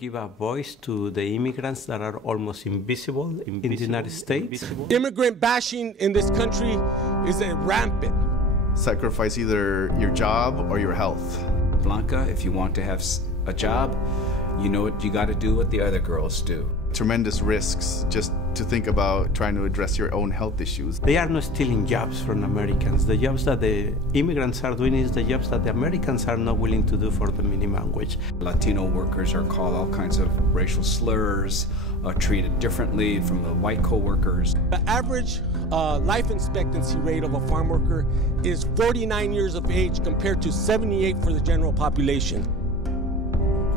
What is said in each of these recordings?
give a voice to the immigrants that are almost invisible in the United States. Immigrant bashing in this country is rampant. Sacrifice either your job or your health. Blanca, if you want to have a job, you know what you got to do what the other girls do. Tremendous risks just to think about trying to address your own health issues. They are not stealing jobs from Americans. The jobs that the immigrants are doing is the jobs that the Americans are not willing to do for the minimum wage. Latino workers are called all kinds of racial slurs, treated differently from the white co-workers. The average life expectancy rate of a farm worker is 49 years of age compared to 78 for the general population.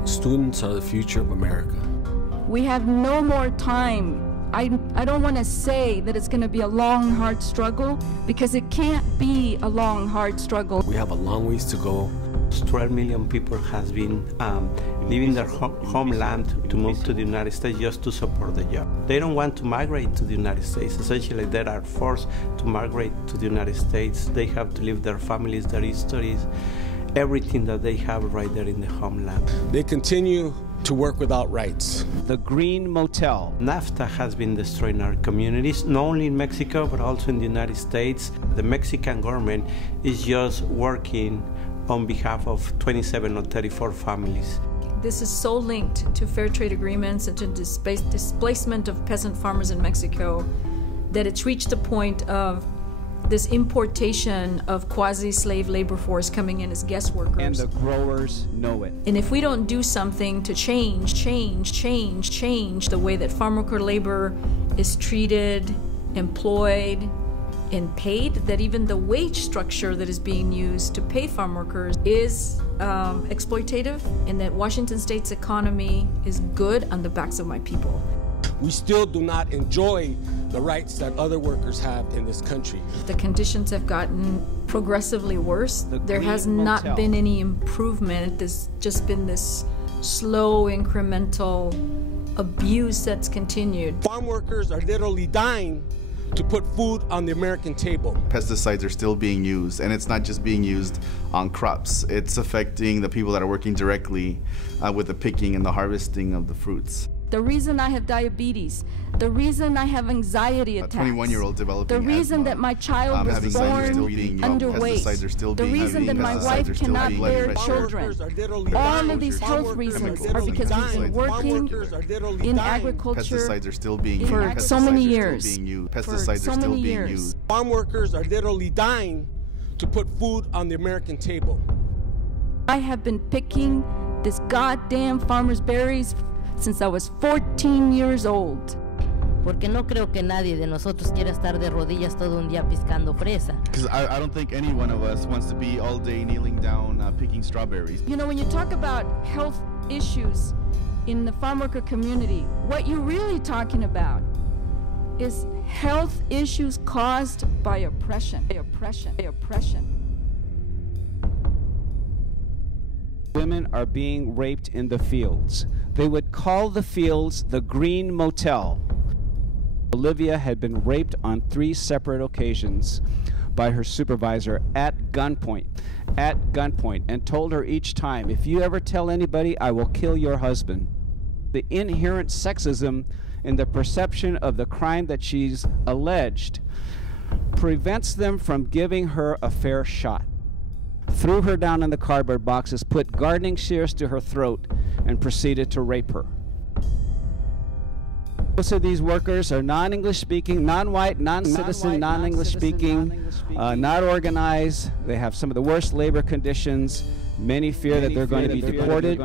Students are the future of America. We have no more time. I don't want to say that it's going to be a long, hard struggle, because it can't be a long, hard struggle. We have a long ways to go. 12 million people has been leaving their homeland to move to the United States just to support the job. They don't want to migrate to the United States. Essentially, they are forced to migrate to the United States. They have to leave their families, their histories, everything that they have right there in the homeland. They continue to work without rights. The Green Motel. NAFTA has been destroying our communities, not only in Mexico, but also in the United States. The Mexican government is just working on behalf of 27 or 34 families. This is so linked to fair trade agreements and to displacement of peasant farmers in Mexico that it's reached the point of this importation of quasi-slave labor force coming in as guest workers. And the growers know it. And if we don't do something to change the way that farm worker labor is treated, employed, and paid, that even the wage structure that is being used to pay farm workers is exploitative, and that Washington State's economy is good on the backs of my people. We still do not enjoy the rights that other workers have in this country. The conditions have gotten progressively worse. There has not been any improvement. There's just been this slow, incremental abuse that's continued. Farm workers are literally dying to put food on the American table. Pesticides are still being used, and it's not just being used on crops. It's affecting the people that are working directly with the picking and the harvesting of the fruits. The reason I have diabetes, the reason I have anxiety attacks, 21-year-old developing the reason asthma, that my child was born underweight, the reason that my wife cannot bear children. All of these health reasons are because we've been working in agriculture for so many years. Farm workers are literally dying to put food on the American table. I have been picking this goddamn farmer's berries since I was 14 years old. Porque no creo que nadie de nosotros quiera estar de rodillas todo un día piscando fresa. Because I don't think any one of us wants to be all day kneeling down picking strawberries. You know, when you talk about health issues in the farm worker community, what you're really talking about is health issues caused by oppression. Women are being raped in the fields. They would call the fields the Green Motel. Olivia had been raped on 3 separate occasions by her supervisor at gunpoint, and told her each time, if you ever tell anybody, I will kill your husband. The inherent sexism in the perception of the crime that she's alleged prevents them from giving her a fair shot. Threw her down in the cardboard boxes, put gardening shears to her throat, and proceeded to rape her. Most of these workers are non-English speaking, non-white, non-citizen, non-English speaking, not organized. They have some of the worst labor conditions. Many fear that they're going to be deported.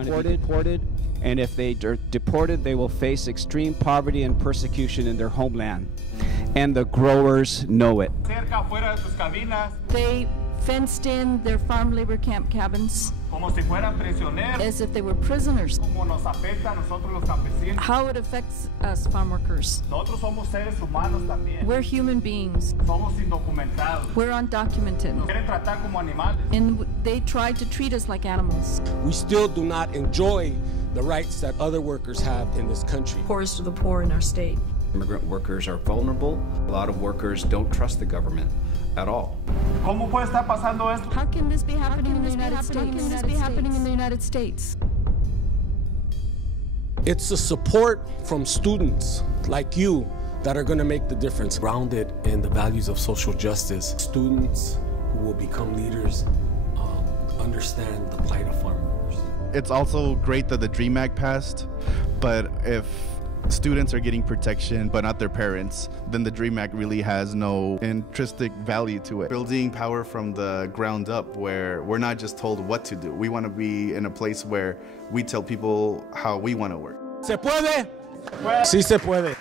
And if they are deported, they will face extreme poverty and persecution in their homeland. And the growers know it. They fenced in their farm labor camp cabins as if they were prisoners. How it affects us farm workers. We're human beings. We're undocumented. And they tried to treat us like animals. We still do not enjoy the rights that other workers have in this country. Poorest of the poor in our state. Immigrant workers are vulnerable. A lot of workers don't trust the government at all. How can this be happening in the United States? It's the support from students like you that are going to make the difference. Grounded in the values of social justice, students who will become leaders understand the plight of farm workers. It's also great that the DREAM Act passed, but if students are getting protection but not their parents, then the DREAM Act really has no intrinsic value to it. Building power from the ground up, where we're not just told what to do. We want to be in a place where we tell people how we want to work. ¿Se puede? Sí se puede.